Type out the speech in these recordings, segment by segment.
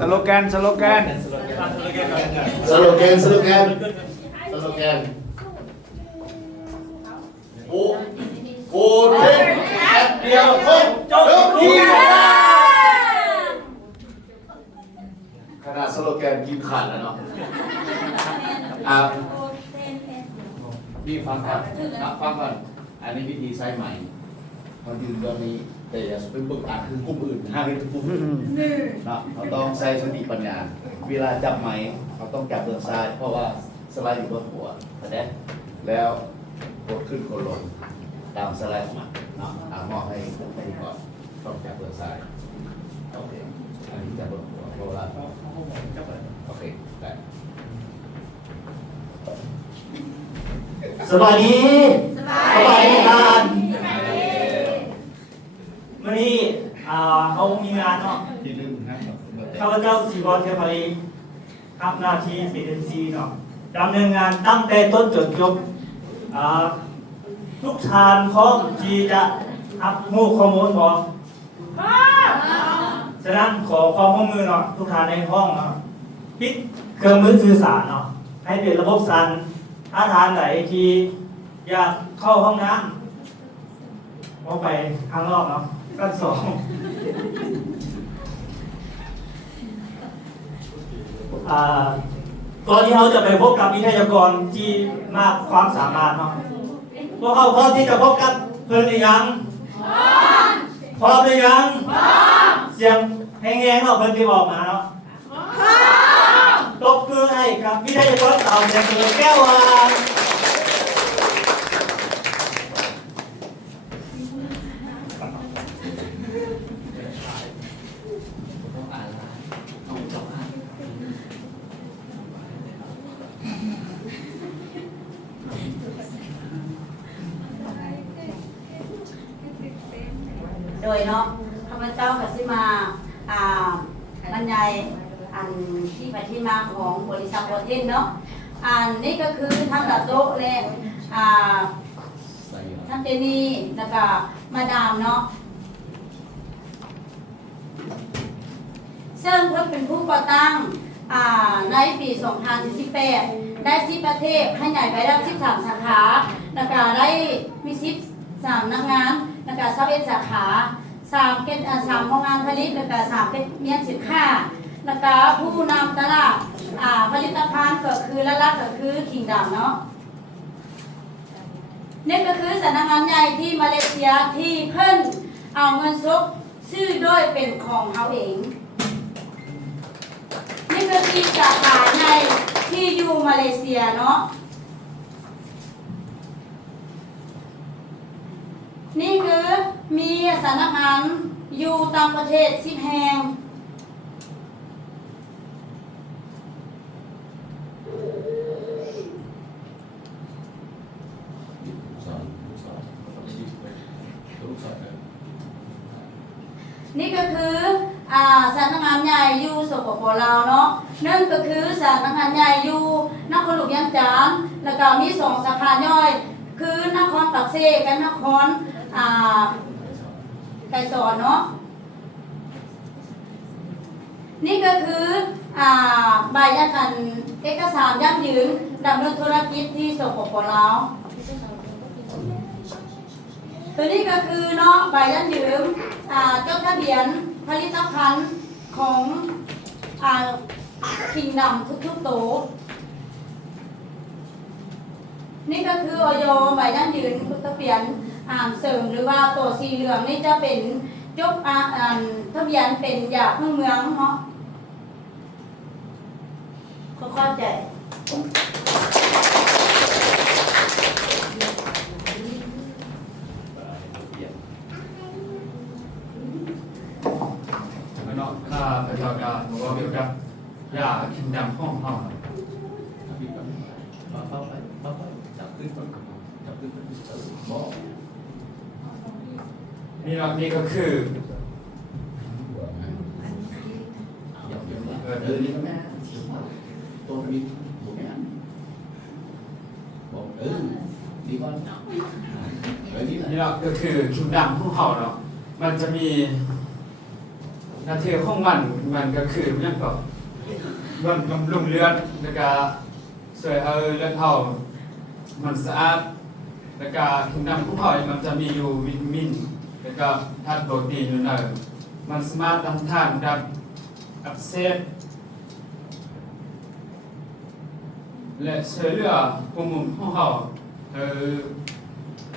สโลแกนสโลแกนโอ้เด็กแอดเดียวคนจบที่ขนาดสโลแกนกินขาดแล้วเนาะนี่ฟังก่อนอันนี้วิธีใช้ใหม่เขายืนตรงนี้แต่อย่าไปเบิกอ่านคือกลุ่มอื่นห้ามเป็นกลุ่มอื่นนะเขาต้องใช้สติปัญญาเวลาจับไม้เขาต้องจับเบื้องซ้ายเพราะว่าสไลด์อยู่บนหัวแล้วกดขึ้นกดลงตามสไลด์ของมันเนาะมอบให้ก่อนต้องจับเบื้องซ้ายโอเคอันนี้จับเบื้องหัวเพราะว่าโอเคได้สวัสดีกันวันนี้เขามีงานเนาะข้าพเจ้าสีบอลเทพารีทำหน้าที่เป็นซีเนาะดำเนินงานตั้งแต่ต้นจนจบทุกทานพร้อมที่จะอัพมูข้อมูลพร้อมฉะนั้นขอความร่วมมือเนาะทุกทานในห้องเนาะปิดเครื่องมือสื่อสารเนาะให้เป็นระบบสั่นถ้าทานไหนที่อยากเข้าห้องน้ำออกไปข้างนอกเนาะขั้นสองก่อนที่เราจะไปพบกับวิทยากรที่มากความสามารถเนาะพวกเขาพร้อมที่จะพบกับเพื่อนหรือยังพร้อมหรือยังเสียงแห้งๆเนาะเพื่อนที่บอกมาเนาะตบมือให้กับวิทยากรสาวเสียงแก้ววานโดยเนาะข้าพเจ้าก็สิมาบรรยายอันที่ไปที่มาของบริษัทโอเทนเนาะอันนี้ก็คือทั้งกระโต๊ะและทั้งเจนี่แล้วก็มาดามเนาะซึ่งเพิ่งเป็นผู้ก่อตั้งในปี 2018 ได้10ประเทศขยายไปแล้ว13 สาขาแล้วก็ได้มี13 นักงานแล้วก็21 สาขา3โรงงานผลิตแล้วก็3เป็นเมียนสินค้าแล้วก็ผู้นำตลาดผลิตภัณฑ์ก็คือหลักๆก็คือคิงดำเนาะนี่ก็คือสำนักงานใหญ่ที่มาเลเซียที่เพิ่นเอาเงินสดซื้อด้วยเป็นของเขาเองนี่ก็คือสาขาในที่อยู่มาเลเซียเนาะนี่คือมีสำนักงานอยู่ต่างประเทศ10 แห่งนี่ก็คือสำนักงานใหญ่อยู่สปป.ลาวเนาะนั่นก็คือสำนักงานใหญ่อยู่นครหลวงเวียงจันทน์แล้วก็มี2 สาขาย่อยคือนครปักเซกับนครไกรสอนเนาะนี่ก็คือใบยันเอกสารยั่งยืนดำเนินธุรกิจที่สปป.ลาวตัวนี้ก็คือเนาะใบยันยืนจดทะเบียนผลิตภัณฑ์ของคิงดำทุกๆโตนี่ก็คือออยใบยันยืนทะเบียนเสริมหรือว่าตัวสีเหลืองนี่จะเป็นจดทะเบียนเป็นยาพื้นเมืองเนาะเข้าใจข้าพเจ้าจะบอกเกี่ยวกับยาคิงดำห้องห้องนี่ก็คือตัวมีผมเนี่ยบอกดีก่อนนี่ก็คือคิงดำห้องห้องเนาะมันจะมี หน้าที่ของมันก็คือเนี่ยก็มันบำรุงเลือดแล้วก็ช่วยให้เลือดเฮามันสะอาดแล้วก็ถุงดำของเฮามันจะมีอยู่วิตามินแล้วก็ธาตุโปรตีนอยู่ในมันสามารถต้านทานดับอักเสบและช่วยเหลือฮอร์โมนของเฮา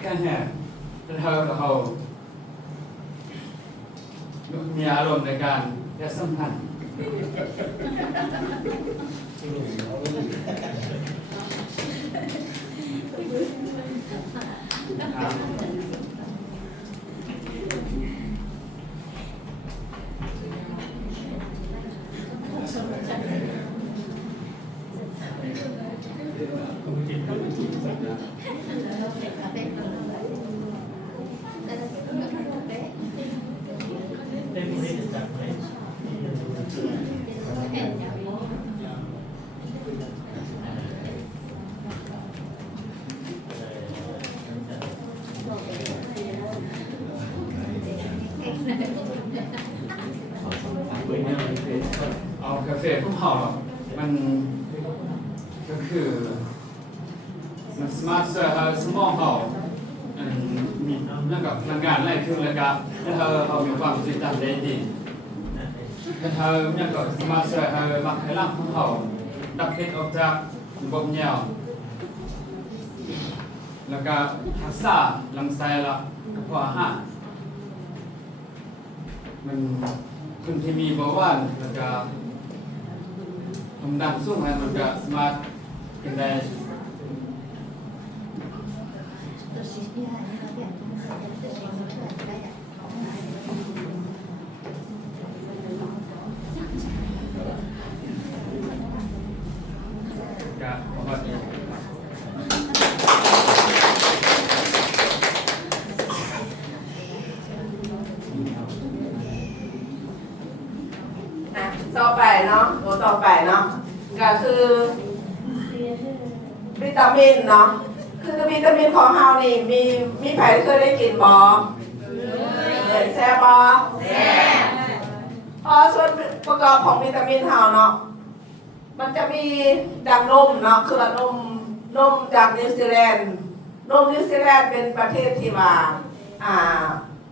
แก้แห้งและเฮามีอารมณ์ในการและสัมพันธ์เอากาแฟของเฮามันก็คือมันสามารถช่วยให้สมองเฮามีแล้วก็พลังงานไหลขึ้นแล้วก็เฮามีความจดจำได้ดีแล้วเนี่ยก็สามารถช่วยให้มักให้ร่างของเฮาดับพิษออกจากระบบเหนี่ยวแล้วก็รักษาลำไส้และกระเพาะอาหารมันคนที่มีเบาหวานแล้วก็ความดันสูงมันก็สามารถเป็นได้ก็ประมาณนี้ต่อไปเนาะตัวต่อไปเนาะก็คือวิตามินเนาะคือวิตามินของเฮานี่มีใครเคยได้กินบ่แซ่บบ่แซ่บส่วนประกอบของวิตามินเฮาเนาะมันจะมีดังนมเนาะคือนมจากนิวซีแลนด์นมนิวซีแลนด์เป็นประเทศที่ว่า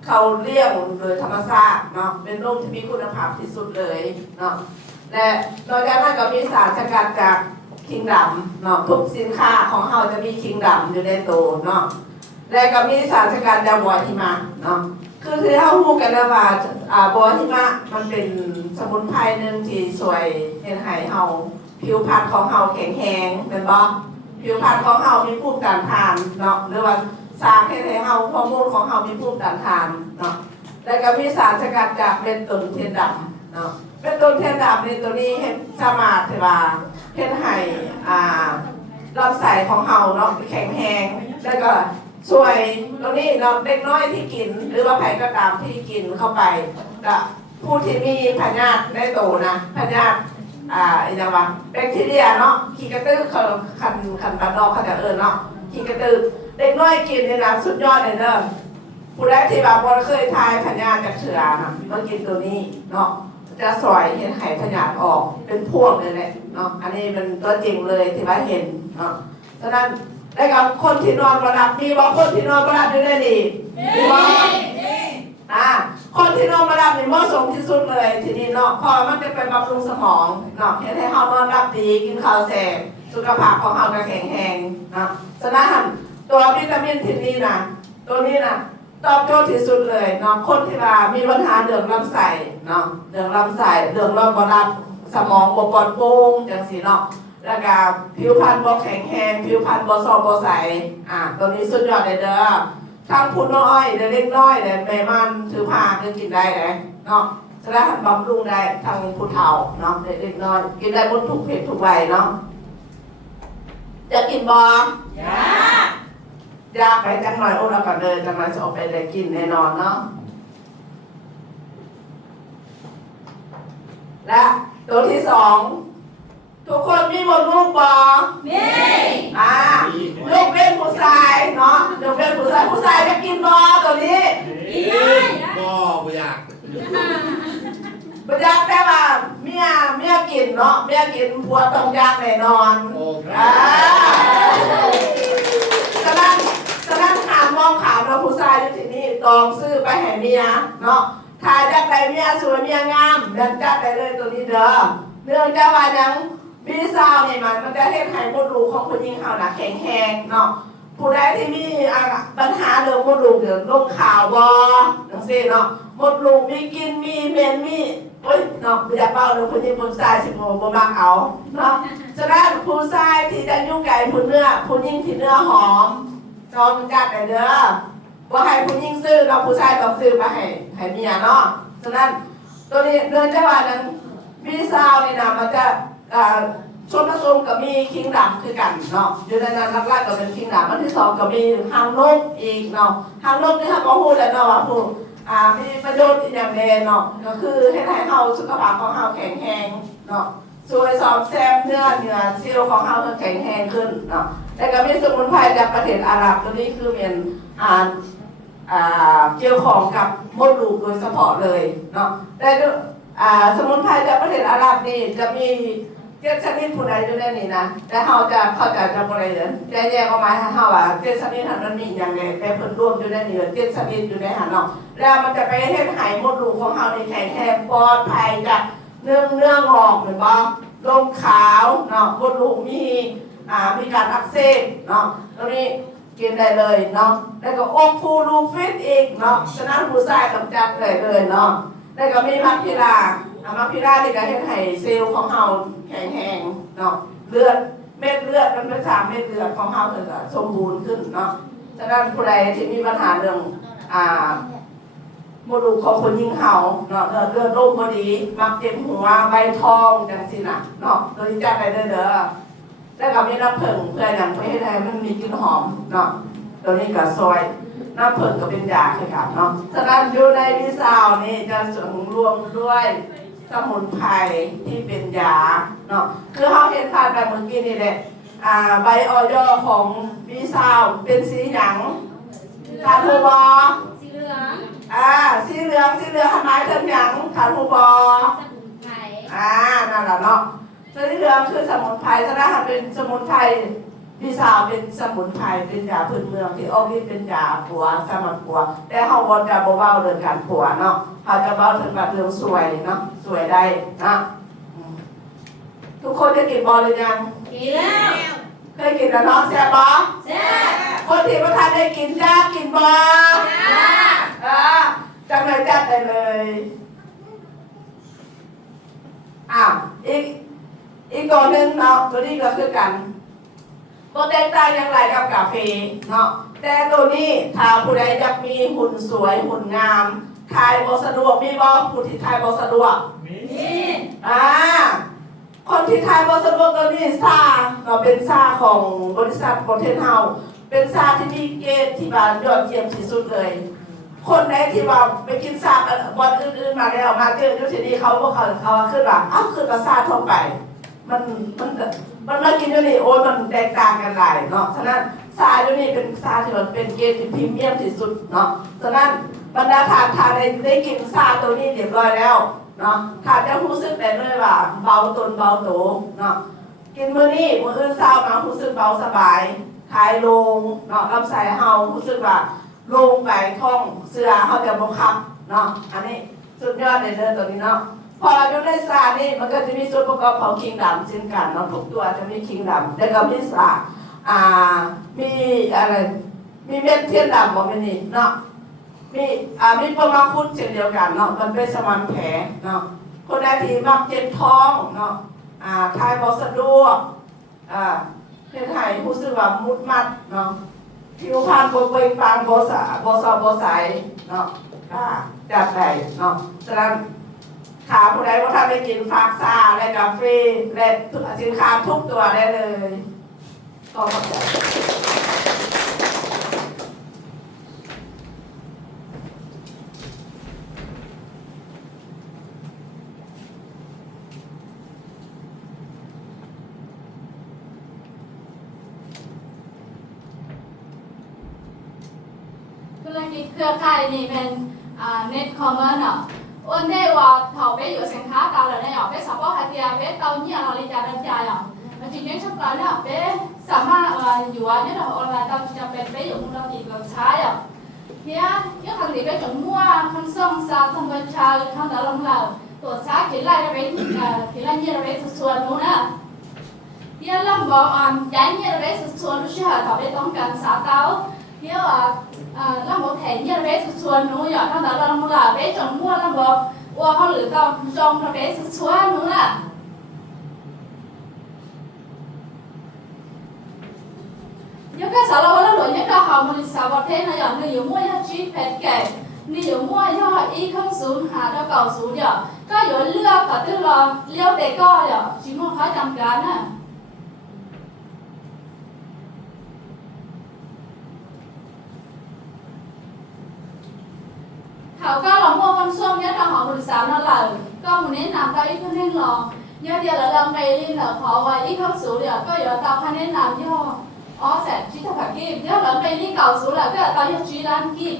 เขาเลี้ยงโดยธรรมชาติเนาะเป็นนมที่มีคุณภาพที่สุดเลยเนาะและนอกจากนั้นก็มีสารสกัดจากคิงดำเนาะทุกสินค้าของเราจะมีคิงดำอยู่ในตัวเนาะและก็มีสารสกัดจากบัวหิมะเนาะคือเราพูดกันแล้วว่าบัวหิมะมันเป็นสมุนไพรหนึ่งที่ช่วยให้เราผิวพรรณของเราแข็งแรงเป็นบ่ผิวพรรณของเรามีภูมิต้านทานเนาะหรือว่าสารให้เฮาฮอร์โมนของเฮามีภูมิต้านทานเนาะแล้วก็มีสารสกัดจากเม็ดต้นเทียนดำเนาะเม็ดต้นเทียนดำในตัวนี้เห็นสามารถที่ว่าเฮ็ดให้ลำไส้ของเฮาเนาะแข็งแรงแล้วก็ช่วยตรงนี้เนาะเด็กน้อยที่กินหรือว่าใครก็ตามที่กินเข้าไปก็ผู้ที่มีพยาธิในตัวนะพยาธิอย่างว่าแบคทีเรียเนาะขี้กระตือคันบ้านนอกเขาจะเนาะขี้กระตือเด็กน้อยกินเนี่ยนะสุดยอดเลยเด้อผู้ใดที่แบบว่าเคยทายพยาธิจากเชื้อนะมากินตัวนี้เนาะจะสอยเห็นไข่พยาธิออกเป็นพวงเลยแหละเนาะอันนี้มันตัวจริงเลยที่ว่าเห็นเนาะฉะนั้นได้กับคนที่นอนประดับมีว่าคนที่นอนประดับได้ดีมีว่าคนที่นอนประดับนี่เหมาะสมที่สุดเลยทีนี้เนาะพอมันจะไปบำรุงสมองเนาะให้เฮานอนหลับดีกินข้าวแซ่บสุขภาพของเฮาก็แข็งแรงเนาะฉะนั้นตัววิตามินที่นี่นะตัวนี้นะตอบโจทย์ที่สุดเลยเนาะคนที่ว่ามีปัญหาเรื่องลำไส้เนาะเรื่องลำไส้เรื่องระบบสมองบ่ปลอดโปร่งจังซี่เนาะแล้วก็ผิวพรรณบ่แข็งแรงผิวพรรณบ่ซอบ่ใสตัวนี้สุดยอดเลยเด้อทั้งผู้น้อยเล็กน้อยแม่มันถือผ้าก็กินได้เลยเนาะฉะนั้นบำรุงได้ทั้งผู้เฒ่าเนาะเล็กน้อยกินได้หมดทุกเพศทุกวัยเนาะจะกินบ่อยากไปจังหน่อยโอ้เราก็เดินจังหน่อยจะออกไปได้กินแน่นอนเนาะและตัวที่สองทุกคนมีหมดลูกบ่มีลูกเป็นผู้ชายเนาะลูกเป็นผู้ชายจะกินบ่ตัวนี้บ่อยาก ประหยัดแต่ว่าเมียกินเนาะเมียกินผัวต้องยากแน่นอน โอเค ฉะนั้นถามมองขามเราผู้ชายอยู่ที่นี่ตองซื้อไปให้เมียเนาะถ้าอยากได้เมียสวยเมียงามเดินจัดได้เลยตัวนี้เด้อเนื่องจากว่ายังพี่สาวนี่มันจะเฮ็ดให้มดลูกของผู้หญิงเฮาน่ะแข็งแรงเนาะผู้ใดที่มีปัญหาเรื่องมดลูกเรื่องลงข่าวบ่จังซี่เนาะมดลูกมีกินมีเมนมีโอ้ยเนาะอย่าเป้าเรื่องผู้หญิงผู้ชายสิบ่มักเอาเนาะฉะนั้นผู้ชายที่จะอยู่ไกลผู้เนื้อผู้หญิงที่เนื้อหอมน้องจัดได้เด้อบ่ให้ผู้หญิงซื้อเนาะผู้ชายต้องซื้อมาให้เมียเนาะฉะนั้นตัวนี้เรื่องจังหวะนั้นพี่สาวนี่นะมันจะชนผสมกับมีคิงดำคือกันเนาะอยู่ในนั้นหลักๆก็เป็นคิงดำอันที่สองก็มีหางนกอีกเนาะหางนกนี่ค่ะก็พูดแล้วเนาะว่าพูดมีประโยชน์อย่างแน่เนาะก็คือให้เฮาสุขภาพของเฮาแข็งแรงเนาะช่วยซ่อมแซมเนื้อเซลล์ของเฮาให้แข็งแรงขึ้นเนาะแล้วก็มีสมุนไพรจากประเทศอาหรับตัวนี้คือเป็นเกี่ยวของกับมดลูกโดยเฉพาะเลยเนาะแต่สมุนไพรจากประเทศอาหรับนี่จะมี7 ชนิดผู้ใดอยู่ในนี้นะแต่เขาจะบริเวณแยกออกมาให้เขาว่า7 ชนิดนั้นมีอย่างไรแต่เพิ่นรวมอยู่ในนี้7 ชนิดอยู่ในหันเนาะแล้วมันจะไปเฮ็ดให้มดลูกของเขาในแข็งแรงปลอดภัยจากเนื้องอกหรือบ่ลมขาวเนาะมดลูกมีการอักเสบเนาะตรงนี้กินได้เลยเนาะแล้วก็องฟูลูฟิตอีกเนาะฉะนั้นผู้ชายกำจัดเลยเนาะแล้วก็มีมัคคิลาที่ก็เฮ็ดให้เซลล์ของเฮาแข็งแรงเนาะเลือดเม็ดเลือดมันเป็น3เม็ดเลือดของเฮาก็สมบูรณ์ขึ้นเนาะฉะนั้นผู้ใดที่มีปัญหาเรื่องมดลูกของคนยิงเฮาเนาะเลือดลมบ่ดีมักเจ็บหัวใบทองจังซี่น่ะเนาะตัวนี้จัดได้เด้อแล้วก็มีน้ำผึ้งเพื่อหยังเพื่อให้มันมีกลิ่นหอมเนาะตัวนี้ก็ซอยน้ำผึ้งก็เป็นยาคือกันเนาะฉะนั้นอยู่ในวิสาวนี่จะรวมด้วยสมุนไพรที่เป็นยาเนาะคือเขาเห็นผ่านแบบเมื่อกี้นี่แหละใบออยของวีซาวเป็นสีหยังทานฮูบอสีเหลืองสีเหลืองหมายถึงหยังทานฮูบอสมุนไพรนั่นแหละเนาะสีเหลืองคือสมุนไพรฉะนั้นเป็นสมุนไพรวีซาวเป็นสมุนไพรเป็นยาพื้นเมืองที่ออกฤทธิ์เป็นยาผัวสำหรับผัวแต่เขาบ่จะบ่เว้าเรื่องการผัวเนาะเขาจะเว้าถึงแบบเรื่องสวยเนาะสวยได้นะทุกคนจะกินบอลหรือยังกินแล้วเคยกินแล้วเนาะแซ่บบอแซ่บคนที่ประทานได้กินจ้ากินบอจังเลยจัดได้เลยอีกตัวหนึ่งเนาะตัวนี้ก็คือกันตัวแตกต่างอย่างไรกับกาแฟเนาะแต่ตัวนี้ถ้าผู้ใดอยากมีหุ่นสวยหุ่นงามทายบ่สะดวกมีบ่ผู้ที่ทายบ่สะดวกมีคนที่ทายบ่สะดวกตัวนี้ซ่าเราเป็นซ่าของบริษัทโปรเทนเฮาเป็นซ่าที่มีเกรดที่ว่ายอดเยี่ยมที่สุดเลยคนไหนที่ว่าไปกินซ่าบอนอื่นๆมาแล้วมาเจออยู่ที่นี่เขาขึ้นว่าขึ้นกับซ่าทั่วไปมันมากินอยู่นี่โอ้ยมันแตกต่างกันหลายเนาะฉะนั้นซาอยู่นี่เป็นซาที่มันเป็นเกรดที่พรีเมียมที่สุดเนาะฉะนั้นบรรดาทานได้กินซาตัวนี้เรียบร้อยแล้วเนาะทานจะรู้สึกได้เลยว่าเบาตนเบาโตเนาะกินมื้อนี้มื้ออื่นเช้ามารู้สึกเบาสบายคลายลงเนาะลำไส้เฮารู้สึกว่าลงไปท้องเสื้อเฮาจะบ่คับเนาะอันนี้สุดยอดเลยตัวนี้เนาะพอเราอยู่ในซานี่มันก็จะมีส่วนประกอบของคิงดำเช่นกันเนาะทุกตัวจะมีคิงดำแล้วก็มีซามีอะไรมีเม็ดเทียนดำบอกไม่นี่เนาะมีประมาณคุณเช่นเดียวกันเนาะมันเป็นสมานแผลเนาะคนใดที่มักเจ็บท้องเนาะทายบ่สะดวกเฮ็ดให้รู้สึกว่ามุดมัดเนาะผิวพรรณบ่เปล่งปลั่งบ่ใสเนาะจัดได้เนาะฉะนั้นขาผู้ใดว่าถ้าได้กินฟากซาและกาแฟและสินค้าทุกตัวได้เลยก็ขอบใจธุรกิจเครือข่ายนี่เป็นเน็ตคอมเมอร์เนาะ问题話頭俾要成下到了呢，要俾十包係啲俾到呢เรา理解得ใจอ่ะมันจริงๆชักการเนี่ย俾สามารถอยู่อ่ะเนี่ยเราออนไลน์เราจะเป็น俾อยู่เราตีเราใช้อ่ะเนี่ยยังทางนี้ไปจนมั่วคันซ่องซาทางบัญชาทางดาวลงเราตัวช้าขีดไล่ไปขีดไล่เนี่ยไปส่วนนู้นนะเนี่ยลำบอกย้ายเนี่ยไปส่วนรู้ใช่ไหมต่อไปต้องการสาเต้าเนี่ยลำบอกแทนเนี่ยไปส่วนนู้นอย่างทางดาวลงเราไปจนมั่วลำบอกว่าเขาหรือต้องจงไปส่วนนู้นน่ะnhững cái xã hội nó đổi những cái học mình xã hội thế này là người mua cho chi phép kể người mua cho ý không xuống hạ cho cầu xuống rồi có rồi lừa cả tư là liêu để coi rồi chỉ mua khá trăm cái nè thảo cao là mua con xuông nhất là họ mình xã nó là con mình nên làm tao ít hơn nên là nhớ giờ là lần này lên là họ và ít không xuống rồi có rồi tao phải nên làm cho sẽ chỉ thật phải kịp nhớ là đây đi cầu xuống là cái là tao cho chỉ đang kịp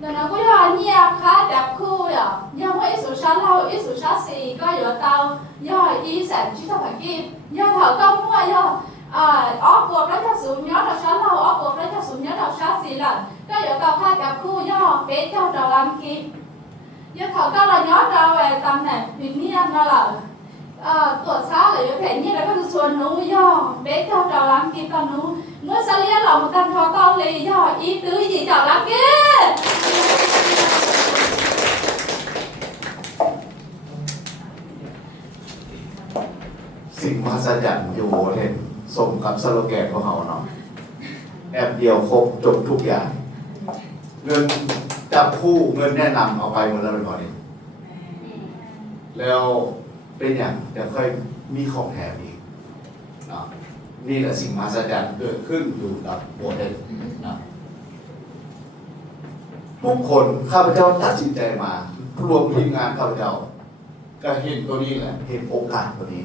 nên nó có là nhà khá đẹp khu rồi nhưng mà ít số sát lâu ít số sát xì có rồi tao do ý sẽ chỉ thật phải kịp do thở công mua do ốp buộc đó cho xuống nhớ là sát lâu ốp buộc đó cho xuống nhớ là sát xì là có rồi tao khá đẹp khu do bé cho đầu làm kịp do thở công là nhớ ra về tầm này vì niên nó làตัวช้าเลยแผนนี้แล้วก็ส่วนนู้ย่อเบ๊กเราจะล้างกินกันนู้เมื่อสักเลี้ยเรากันทอต้อนเลยย่ออีตื้อยีจะล้างกินสิ่งมหัศจรรย์อยู่เห็นสมกับสโลแกนของเขาเนาะแอบเดียวครบจบทุกอย่างเงินจับคู่เงินแนะนำเอาไปหมดแล้วเป็นพอดีแล้วเป็นอย่างจะค่อยมีของแถมอีกเนาะนี่แหละสิ่งมหัศจรรย์เกิดขึ้นอยู่กับโบสถ์นะทุกคนข้าพเจ้าตัดสินใจมารวมทีมงานข้าพเจ้าก็เห็นตัวนี้แหละเห็นโอกาสตัวนี้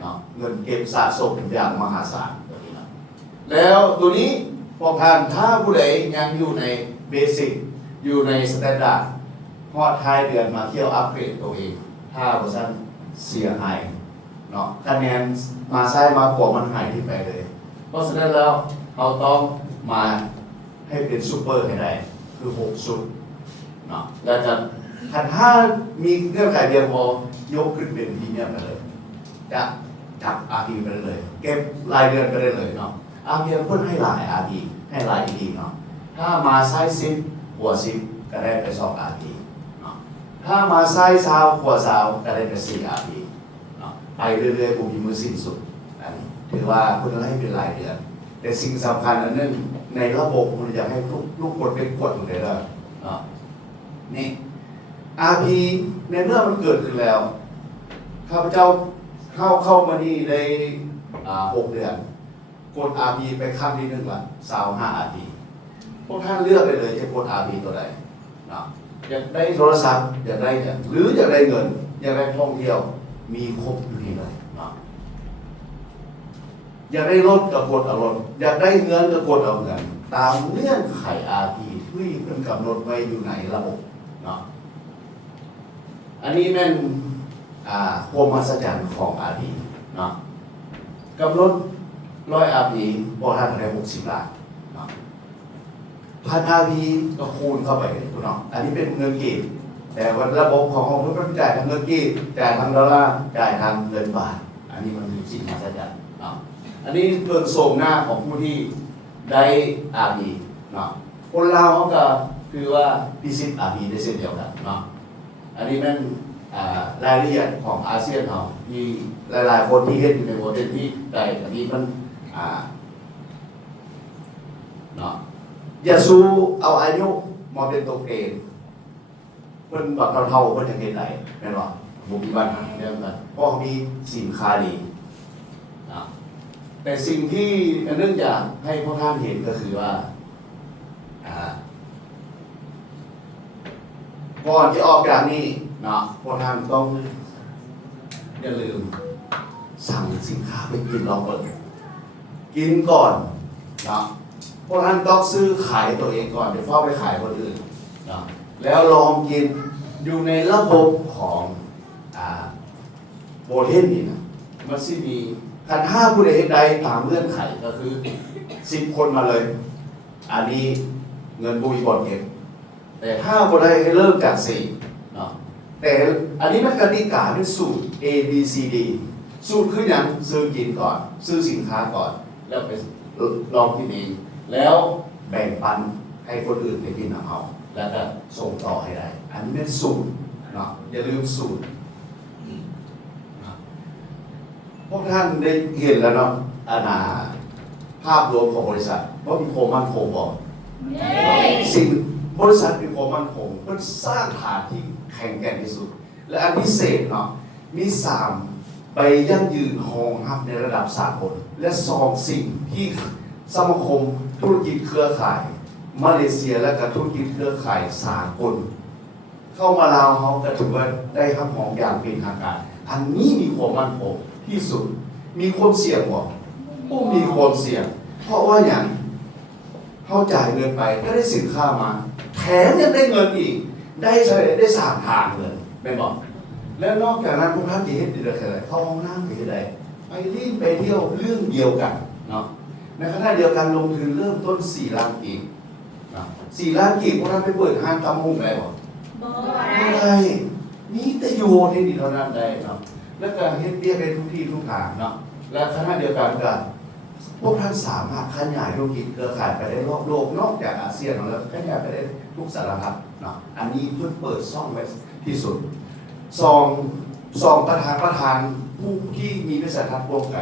เนาะเงินเก็บสะสมอย่างมหาศาลตัวนี้นะแล้วตัวนี้พอผ่านถ้าผู้ใดยังอยู่ในเบสิกอยู่ในสแตนดาร์ดพอท้ายเดือนมาเที่ยวอัปเกรดตัวเองถ้าบริษัทเสียหายเนาะคะแนนมาซ้ายมาขวามันหายที่ไปเลยเพราะฉะนั้นแล้วเราต้องมาให้เป็นซูเปอร์ให้ได้คือ6ชุดเนาะแล้วจะถ้ามีเงื่อนไขเดียวพอยกขึ้นเป็นพรีเมียมไปเลยจะจับ RP ไปเลยเก็บรายเดือนไปได้เลยเนาะ RP เพิ่มให้หลาย RP ให้หลายดีเนาะถ้ามาซ้าย10หัว10ก็ได้ไป2 RPถ้ามาไส้ซาวขวดซาวก็ได้เป็น4 RP ไปเรื่อยๆผมมีมือสิ้นสุดถือว่าคุณไล่เป็นรายเดือนแต่สิ่งสำคัญอันนึงในระบบคุณอยากให้ทุกคนเป็นกฎหมดเลยนี่ RP ในเมื่อมันเกิดขึ้นแล้วข้าพเจ้าเข้ามานี่ได้6 เดือนกด RP ไปครั้งที่1ละ25 RP พวกท่านเลือกได้เลยจะกด RP ตัวใดอยากได้โทรศัพท์อยากได้หรืออยากได้เงินอยากได้ท่องเที่ยวมีครบอยู่นี่เลยอยากได้รถก็กดเอารถอยากได้เงินก็กดเอาเงินตามเงื่อนไข RP ที่เพิ่นกำหนดไว้อยู่ในระบบอันนี้แม่นความมหัศจรรย์ของ RP กำหนด100 RP บ่ทันได้60 ล้าน1,000 RP ก็คูณเข้าไปคุณน้องอันนี้เป็นเงินกีบแต่ว่าระบบของคุณต้องจ่ายทางเงินกีบจ่ายทางดอลลาร์จ่ายทางเงินบาทอันนี้มันคือสิ่งมหัศจรรย์อันนี้เพิ่งโฉมหน้าของผู้ที่ได้ RP คนลาวเขาก็คือว่าพิสิทธิ์ RP ได้เช่นเดียวกันอันนี้นั่นรายละเอียดของอาเซียนเราที่หลายๆคนที่เห็นอยู่ในโมเดลที่ได้อันนี้มันอย่าสู้เอาอายุมาเป็นตัวเกณฑ์เพิ่นแบบเท่าๆเพิ่นยังเห็นไหนแม่นบ่บ่มีปัญหาเรื่องนั้นเพราะมีสินค้าดีแต่สิ่งที่เนื่องจากให้พวกท่านเห็นก็คือว่าก่อนจะออกจากนี้พวกท่านต้องอย่าลืมสั่งสินค้าไปกินลองเปิดกินก่อน พวกท่านต้องซื้อขายตัวเองก่อนเดี๋ยวเฝ้าไปขายคนอื่นเนาะแล้วลองกินอยู่ในระบบของโบเทนนี่นะมันสิมีการห้าผู้ใดใดตามเงื่อนไขก็คือ10 คนมาเลยอันนี้เงินบุยบอดเก็บแต่ถ้าผู้ใดให้เริ่มจาก4เนาะแต่อันนี้มันกติกาเป็นสูตร A B C D สูตรคืออย่างซื้อกินก่อนซื้อสินค้าก่อนแล้วไปลองกินเองแล้วแบ่งปันให้คนอื่นได้กินเอาแล้วก็ส่งต่อให้ได้อันนี้เป็นสูตรเนาะอย่าลืมสูตรพวกท่านได้เห็นแล้วเนาะภาพรวมของบริษัทว่ามีโครงมั่นคงบอกสิ่งบริษัทมีโครงมั่นคงมันสร้างฐานที่แข็งแกร่งที่สุดและอันพิเศษเนาะมี3ใบยั่งยืนรองรับในระดับสากลและ2สิ่งที่สมาคมธุรกิจเครือข่ายมาเลเซียและกับธุรกิจเครือข่ายสากลเข้ามาลาวเขาก็ถือว่าได้คำมองอย่างเป็นทางการอันนี้มีความมั่นคงที่สุดมีความเสี่ยงบ่ผู้มีความเสี่ยงเพราะว่าอย่างเขาจ่ายเงินไปก็ได้สินค้ามาแถมยังได้เงินอีกได้ใช้ได้3 ทางเลยไม่บอกแล้วนอกจากนั้นพวกท่านจะเห็นดีเลยเข้าห้องน้ำหรืออะไรไปรีบไปเที่ยวเรื่องเดียวกันเนาะในขณะเดียวกันลงทุนเริ่มต้น4 ล้านกีบ4 ล้านกีบพวกท่านไปเปิดห้างตำหุ่งได้บ่ไม่ได้นี่แต่โยนให้ดีเท่านั้นได้เนาะแล้วก็เฮ็ดเบี้ยเป็นทุกที่ทุกทางเนาะและขณะเดียวกันก็พวกท่านสามารถขยายธุรกิจเครือข่ายไปได้รอบโลกนอกจากอาเซียนแล้วขยายไปได้ทุกสารพัดเนาะอันนี้เพิ่งเปิดซ่องไว้ที่สุดซองประธานผู้ที่มีวิสัยทัศน์กว้างไกล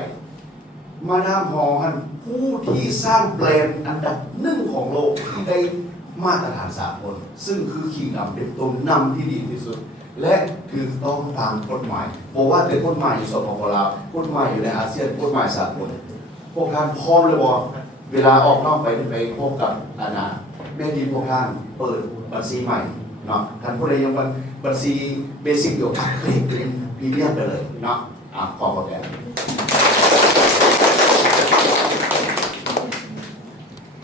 มาดามฮอฮันผู้ที่สร้างแบรนด์อันดับ1ของโลกที่ได้มาตรฐานสากลซึ่งคือคิงนำเป็นตัวนำที่ดีที่สุดและถูกต้องตามกฎหมายบอกว่าเป็นกฎหมายอยู่สปปลาวกฎหมายอยู่ในอาเซียนกฎหมายสากลพวกท่านพร้อมเลยบ่เวลาออกนอกไปพบกับแม่ดีพวกท่านเปิดบัญชีใหม่เนาะท่านผู้ใดยังบัญชีเบสิกอยู่พักเล็กเป็นพรีเมียมไปเลยเนาะขอบคุณ